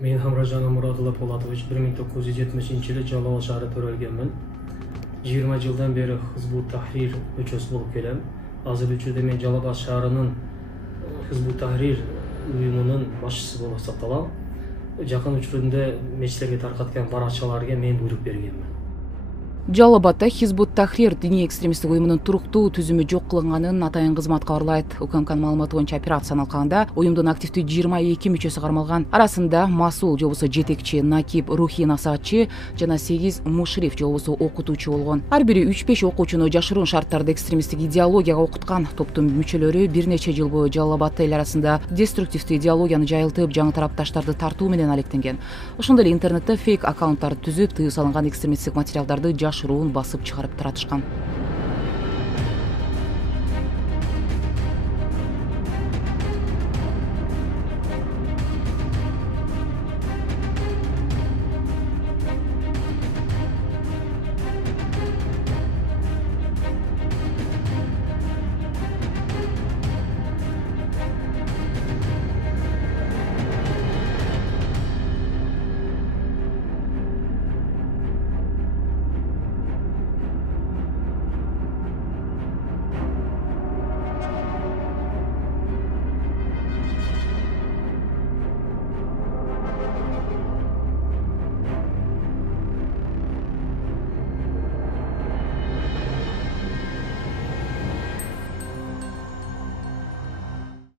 Мен Хамражан Муратұлы Полатович 1970-жылы Жалал шаары төрөлгөнмүн. 20 жылдан бери Хизбут Тахрир мүчөсү болуп келем. Азыр учурда мен Жалал Абад шаарынын Хизбут Тахрир уюмунун башчысы болуп сакталам. Жакын учурунда мечиттерге таркаткан баракчаларга мен буйрук бергенмин. Жалал Абадда Хизбут Тахрир диний экстремисттик уюмунун туруктуу түзүмү жок кылынганын атайын кызмат кабарлайт. УКМКнын маалыматы боюнча операциянын алкагында уюмдун активдүү 22 мүчөсү кармалган. Арасында Масул же болбосо жетекчи, Накиб Рухи насаатчы жана 8 мушриф же болбосо окутуучу болгон. Ар бири 3-5 окуучуну жашыруун шарттарда экстремисттик идеологияга окуткан. Топтун мүчөлөрү бир нече жыл бою Жалал Абадта эл арасында деструктивдүү идеологияны жайылтып, жаңы тарапташтарды тартуу менен алектенген. Ошондой эле интернетте фейк аккаунттарды түзүп, тыюу салынган экстремисттик материалдарды жашыруун басып чыгарып таратышкан.